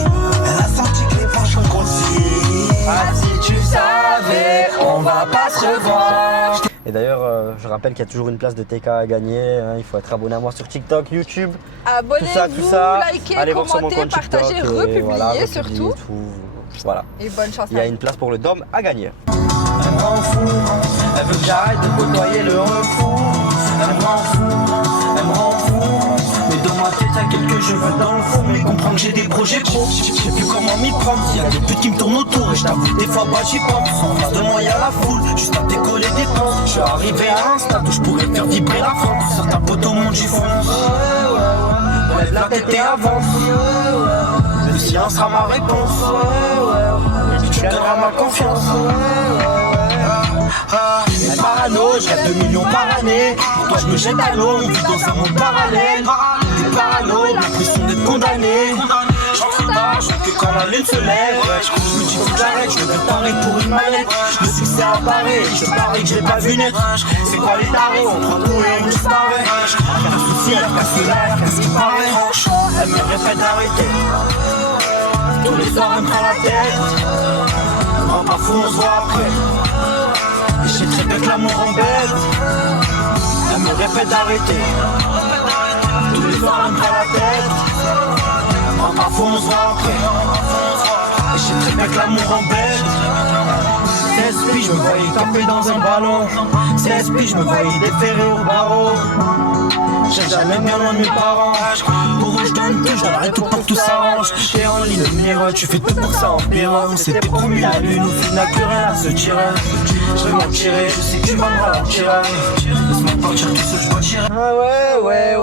Elle a senti que les planches ont grossi. Ah si tu savais, on va pas se revoir. Et d'ailleurs, je rappelle qu'il y a toujours une place de TK à gagner. Hein. Il faut être abonné à moi sur TikTok, YouTube, Abonnez-vous, tout ça. likez, Allez voir sur mon commentez, compte TikTok. partagez, et republiez voilà, surtout. tout. Voilà. Et bonne chance Il y a à une place pour le Dôme à gagner. Elle me rend fou, elle veut que j'arrête de côtoyer le refou. Elle me rend fou, elle me rend fou. Mais dans ma tête y'a quelques cheveux dans le fond. Mais comprends que j'ai des projets pro, je sais plus comment m'y prendre. Y'a des putes qui me tournent autour et je t'avoue des fois bah j'y pense. En face de moi y'a la foule, juste à décoller des pentes. Je suis arrivé à un stade où je pourrais faire vibrer la France. Certains poteaux montent j'y fonce. Lève la tête et avance. Le silence sera ma réponse. Tu gagneras ma confiance. Parano, je rêve 2 millions par année. Pour toi je me jette à l'eau, on vit dans un monde parallèle. T'es parano, l'impression d'être condamné. J'entre tard, je que quand la lune se lève. Je me dis faut que j'arrête, je me préparer pour une mallette. Le succès apparaît, je te parie que je l'ai pas vu naître. C'est quoi les tarés, on prend tout et on disparaît. Y'a un souci, elle casse le lac, qu'est-ce qui paraît. Elle me répète d'arrêter. Tous les soirs elle me prend la tête. Rends pas fou, on se voit après. Et je sais très bien que l'amour embête. Elle me répète d'arrêter. Tous les soirs elle me prend la tête. Rends pas fou, on se voit après. Et je sais très bien que l'amour embête. 16 piges, je me voyais camper dans un ballon. 16 piges, je me voyais déférer au barreau. J'ai jamais bien loin de mes parents. Pour eux je donne tout, je donnerai tout pour que tout s'arrange. T'es en ligne de mire, tu fais tout pour ça en pire. On s'était promis la lune, au final plus rien à se tirer. Je vais m'en tirer, je sais que tu vas me ralentir. Laisse-moi partir tout seul, je dois tirer. Ah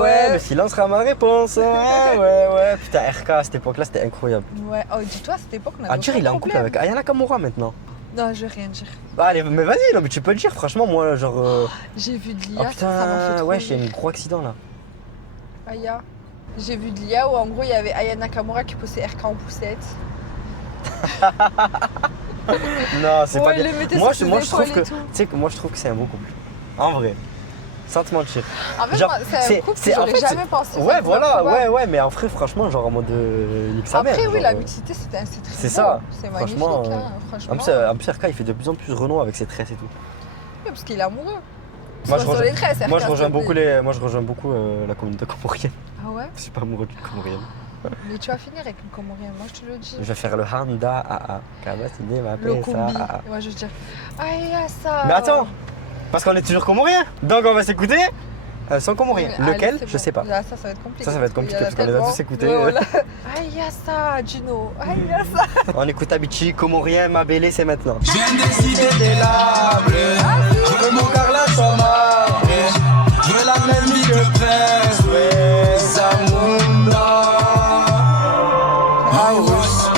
ouais, le silence sera ma réponse. Ouais. Putain, RK à cette époque-là, c'était incroyable. Ouais, oh dis-toi, à cette époque, on avait Ah, dire, il est en couple avec Ayana Kamura maintenant. Non, je vais rien dire. Bah allez, mais vas-y, non mais tu peux le dire, franchement, moi, genre... J'ai vu de Oh l'IA, ça m'a fait putain, trop wesh, il y a rire. eu un gros accident là. Aya. J'ai vu de l'IA où en gros il y avait Aya Nakamura qui posait RK en poussette. Non, c'est pas Ouais, il bien. le mettait Moi, sur je ses trouve épaules que... et Tu tout. sais que moi, je trouve que c'est un beau couple. En vrai. Sans te mentir. En fait, Genre, moi, c'est un couple que en j'aurais fait, jamais pensé. Ouais, ça, voilà, probable. ouais, mais en vrai, franchement, genre en mode nique sa mère. Après, oui, genre, la mixité, c'est très c'est beau. ça. C'est magnifique, Franchement, hein, franchement. En plus, RK, il fait de plus en plus Renault avec ses tresses et tout. Oui, parce qu'il est amoureux. Moi, Soit je sur les tresses, Moi, RK, je rejoins s'il te beaucoup plaît. la communauté comorienne. Ah ouais? Je suis pas amoureux d'une comorienne. Mais tu vas finir avec une comorienne, moi je te le dis. Je vais faire le Handa AA. Kabasine ma Le pesa combi. AA. Moi je veux dire. Aïe, ça. Mais attends, parce qu'on est toujours comorien. Donc on va s'écouter sans comorien. Mais Lequel? allez, c'est Je bon. sais pas. Là, ça va être compliqué. Ça va être compliqué parce qu'on les a tellement. tous écoutés. Ouais, voilà. Aïe, ça, Gino. Aïe, ça. On écoute Avicii, comorien, Mabélé, c'est maintenant. Je viens de décider des labres. Je veux mon Carla sur ma brèche. Je veux la même vie que Prince, ouais, Zamunda. Aurus,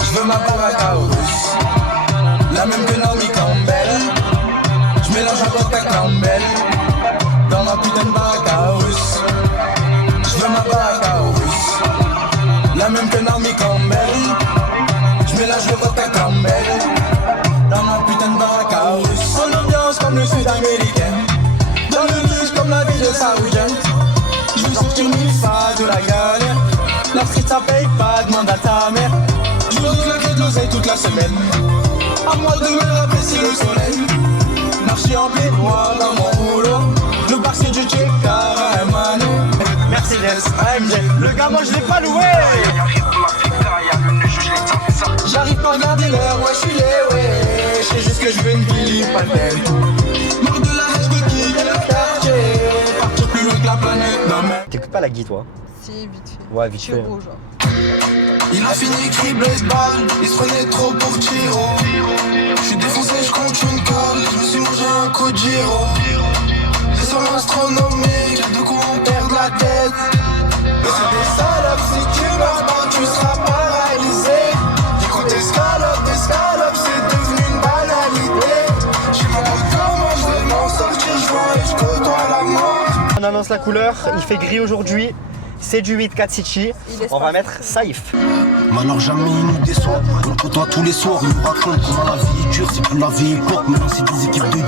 je veux ma baraque à Aurus. saoudienne. Je veux sortir 1000 fois de la galère. La frite ça paye pas, demande à ta mère. Je veux claquer de l'oseille toute la semaine. À moi de me apprécier le soleil. Marcher en plein noir dans mon rouleau. Le bar c'est du check carrément. Mercedes, AMG. Le gars, moi je l'ai pas loué. J'arrive pas à regarder l'heure, ouais je suis les ouais. Je sais juste que je veux une vie, pas de belle. Mort de la rage, je peux quitter le quartier. Partir plus loin que la planète, non mais. T'écoutes pas la Guy, toi? Si, vite fait. Ouais, vite Je suis fait. beau, genre. Il a fini criblé ce balle, il se prenait trop pour Tiro. Je suis défoncé, je compte une colle, je me suis mangé un coup de Giro. C'est sur l'astronomique, de quoi on perd la tête. Mais c'est des salopes, si tu meurs pas, tu seras paralysé. J'ai compté escalope, c'est devenu une banalité. Je sais pas comment je vais m'en sortir, je vois et je côtoie la mort. On annonce la couleur, il fait gris aujourd'hui. C'est du 8-4 City. Il est On va spark. mettre Saïf. Mais alors jamais il nous déçoit. On le côtoie tous les soirs, il nous raconte comment la vie est dure. C'est plus la vie époque, maintenant c'est des équipes de 10.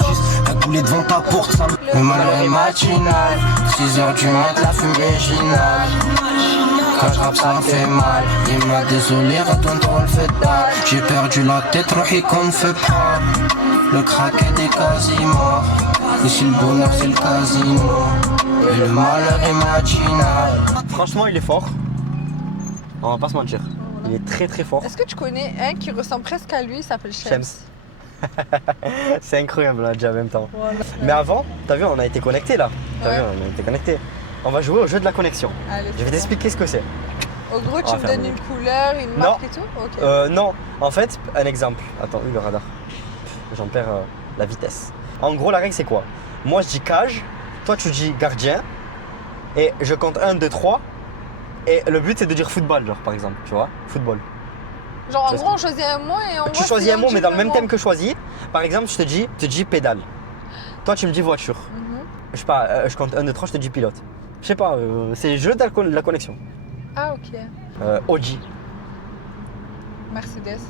T'as coulé devant ta porte, ça. Le malheur est matinal, 6h du mat, la fumée ginale. Quand je rappe ça me fait mal, il m'a désolé, retourne-toi le fait dalle. J'ai perdu la tête, rohi qu'on me fait prendre. Le crack est quasi mort, ici le bonheur c'est le casino. Et le malheur est matinal. Franchement, il est fort. On va pas se mentir. Il est très très fort. Est-ce que tu connais un qui ressemble presque à lui, il s'appelle Shems? C'est incroyable, on a déjà en même temps. Voilà. Mais avant, t'as vu, on a été connectés là. T'as Ouais. vu, on a été connectés. On va jouer au jeu de la connexion. Allez, Je c'est vais bon. t'expliquer ce que c'est. Au gros, On tu va me faire donnes mieux. une couleur, une Non. marque et tout? Ok. Non, en fait, un exemple. Attends, le radar. J'en perds la vitesse. En gros, la règle c'est quoi? Moi je dis cage, toi tu dis gardien, et je compte 1, 2, 3. Et le but c'est de dire football, genre par exemple, tu vois? Football. Genre, en Parce gros, on choisit un mot et on Tu voit choisis si un on mot, dit mais dans le même mot. thème que choisi. Par exemple, je te dis pédale. Toi tu me dis voiture. Mhm. Je sais pas, je compte 1, 2, 3, je te dis pilote. Je sais pas, c'est le jeu de la connexion. Ah, ok. Audi. Mercedes.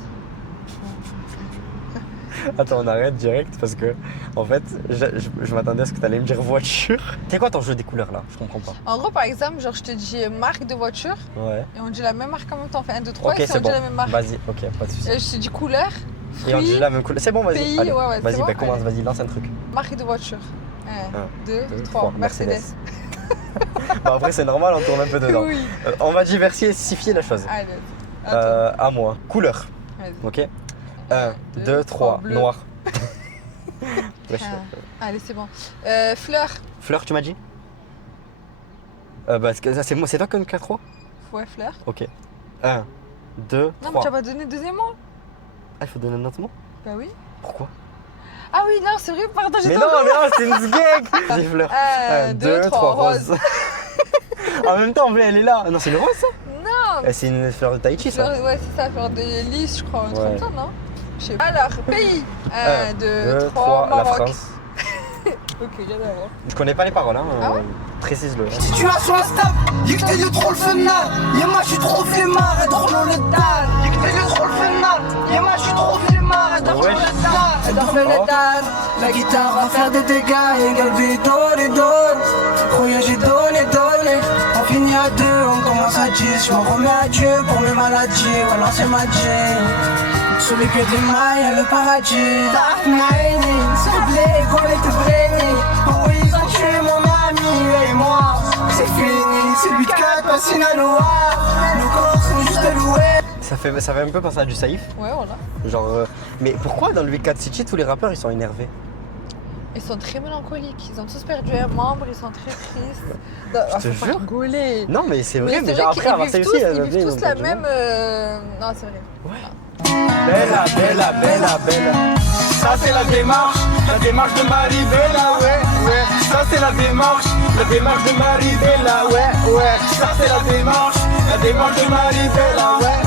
Attends, on arrête direct parce que, en fait, je m'attendais à ce que tu allais me dire voiture. C'est quoi ton jeu des couleurs là? Je comprends pas. En gros, par exemple, genre, je te dis marque de voiture Ouais. et on dit la même marque en même temps. On fait 1, 2, 3 Ok, et si on c'est dit bon. la même marque. Vas-y, ok, pas de soucis. Je te dis couleur, Et on dit fruits, la même couleur. C'est bon, vas-y. pays, Allez. ouais, ouais, Vas-y, c'est bon. bah, commence, Allez. vas-y, lance un truc. marque de voiture. 1, 2, 3. trois, Mercedes. Bah, après, c'est normal, on tourne un peu dedans. Oui. On va diversifier la chose. Allez. Attends. À moi. Couleur. Vas-y. Ok. 1, 2, 3. bleu. Noir. Wesh. Allez, c'est bon. Fleur. Fleur, tu m'as dit bah, c'est moi, c'est toi qui as 3. Ouais, fleur. Ok. 1, 2, Non, mais 3. tu vas pas donner le deuxième mot? Ah, il faut donner un autre mot? Bah oui. Pourquoi? Ah oui, non, c'est vrai, pardon, j'ai Mais tout non, c'est une sgeg. Vas-y, fleur. 1, 2, 3, rose. En même temps, elle est là. Non, c'est une rose ça? Non, C'est une fleur de Tahiti ça. fleur, ouais, c'est ça, fleur de lys, je crois, un truc Ouais. comme ça, non? Je sais pas. Alors, pays. 1, 2, 2, 3, 3, la Maroc. France. Ok, rien à voir. Je connais pas les paroles, hein. Ah ouais Précise-le. hein. Situation instable, y'a que t'es le trop le fenard. Y'a moi je suis trop flemmard, et drôle le dalle. Y'a que t'es le trop le fenard. Y'a moi je suis trop flemmard, et drôle Ouais. le dalle. Et dans le Oh. métal. La guitare va faire des dégâts, égal donne et donne. Croyez j'ai donné. On finit à 2, on commence à 10. Je m'en remets à Dieu pour mes maladies, voilà c'est ma Jane. Celui que des mailles, le paradis. Dark mining, c'est le blé, qu'on est tout brainy. Pourquoi ils ont tué mon ami et moi? C'est fini, c'est lui 4 pas Sinaloa. Nos corps sont juste loués. Ça fait un peu penser à du Saïf. Ouais, voilà. Genre, mais pourquoi dans le 8-4 City tous les rappeurs ils sont énervés? Ils sont très mélancoliques. Ils ont tous perdu un membre, ils sont très tristes. Non, Je te faut pas jure. rigoler. Non mais c'est vrai, mais c'est genre qu'ils après à Marseille vivent aussi, tous, il y en a ils plein, vivent ils ont tous la perdu même. le Non, c'est vrai. Bella, bella, bella, bella. Ça c'est la démarche de Maribella, ouais. Ça c'est la démarche de Maribella, ouais. Ça c'est la démarche de Maribella, ouais.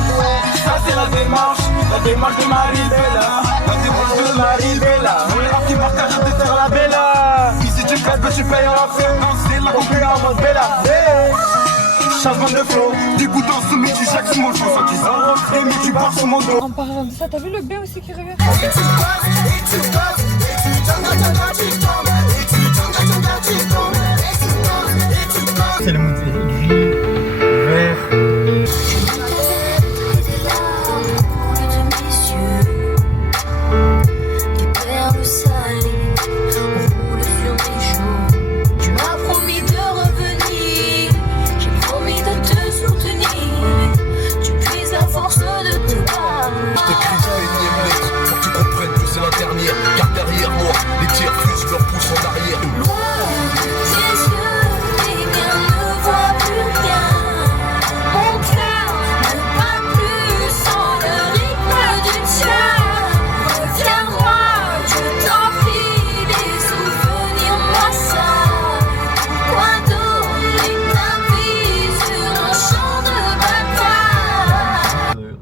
Ça c'est la démarche de Maribella, de Maribella. On est parti partage de faire la bella. Ici tu casses, tu payes en la fin. C'est la concurrence en mode bella. Changement de flow, dégoûtant sous mes chaque mot. Je sens qu'ils sont rentrés, mais tu pars sur mon dos. En parlant de ça, t'as vu le B aussi qui revient? C'est le mood gris, vert. Car derrière moi, les tirs fusent, leur pouce en arrière.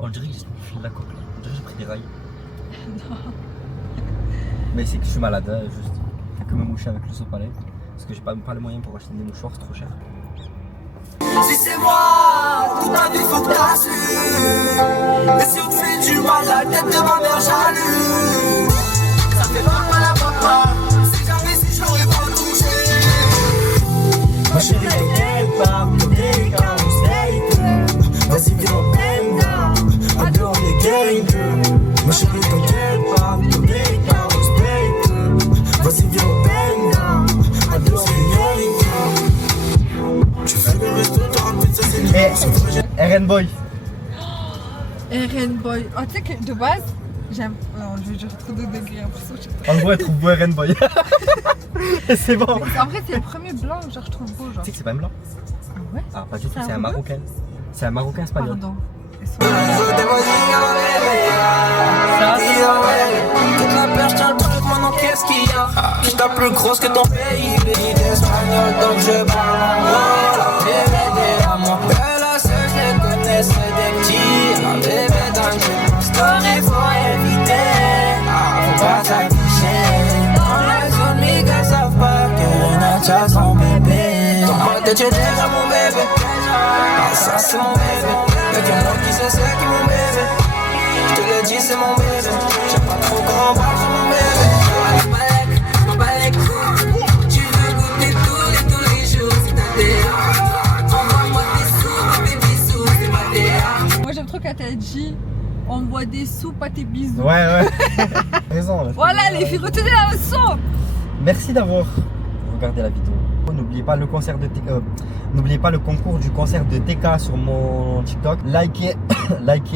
On dirait que j'ai fait de la coque là. On dirait que j'ai pris des rails. Mais c'est que je suis malade, hein, juste. Faut que me moucher avec le sopalais. Parce que j'ai pas les moyens pour acheter des mouchoirs, c'est trop cher. Si c'est moi, toute ta vie faut que t'assumes. Et si on te fait du mal, la tête de ma mère jalouse. Ça fait pas la papa. Si jamais si je l'aurais pas touché. Ma chérie, t'inquiète pas, t'inquiète pas, on se vas-y, viens, on bang down. À deux, on est gang. Ma chérie, t'inquiète pas, t'inquiète pas, on se vas-y, viens, on bang down. À deux, on est gang. Tu fais le resto, t'auras plus de ça, c'est RN Boy. RN Boy. Oh, tu sais que de base, j'aime. Non, je vais dire trop de degrés, l'impression. En gros, elle trouve beau RN Boy. C'est bon. En vrai, c'est le premier blanc, genre, je trouve beau. Genre. Tu sais que c'est pas un blanc? Ah ouais? Ah, pas du tout, C'est c'est un un Marocain. C'est un Marocain espagnol. Pardon. Toute la perche, tiens le truc, maintenant qu'est-ce qu'il y a? Je tape plus grosse que ton pays, l'idée espagnole, donc je parle en gros. La bébé à moi, la seule je les connais, c'est des petits. La bébé dans le story, faut éviter. Faut pas s'afficher. Dans la zone, mes gars savent pas que Renacha son bébé. Dans ma tête, j'ai déjà mon bébé. Ah, ça c'est mon bébé. Y'a que moi qui sais c'est qui mon bébé. Je te le dis c'est mon bébé. J'aime pas trop quand on parle sur mon bébé. M'en bats les coups. Tu veux goûter tous les jours. C'est ta DA. Envoie-moi tes sous, pas tes bisous. C'est ma DA. Moi, j'aime trop quand t'as dit on boit des sous, pas tes bisous. Ouais. Raison. Là, Voilà, les filles, retenez la leçon. Merci d'avoir regardé la vidéo. N'oubliez pas le n'oubliez pas le concours du concert de TK sur mon TikTok. Likez,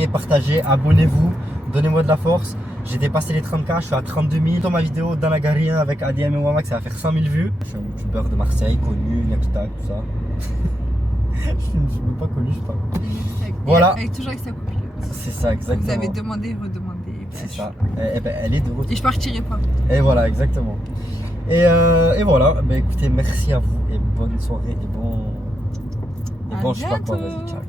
partagez, abonnez-vous, donnez-moi de la force. J'ai dépassé les 30K, je suis à 32 000. Dans ma vidéo dans la Garien avec ADM et Wamax, ça va faire 100 000 vues. Je suis un youtubeur de Marseille, connu, Yakita, tout ça. Je suis même pas connu, je sais pas. Voilà. Avec toujours avec sa copine. C'est ça, exactement. Vous avez demandé, redemandé. C'est ça. Et ben, elle est de retour. Et je partirai pas. Et voilà, exactement. Et voilà, bah écoutez, merci à vous et bonne soirée et bon je sais pas quoi, vas-y, ciao.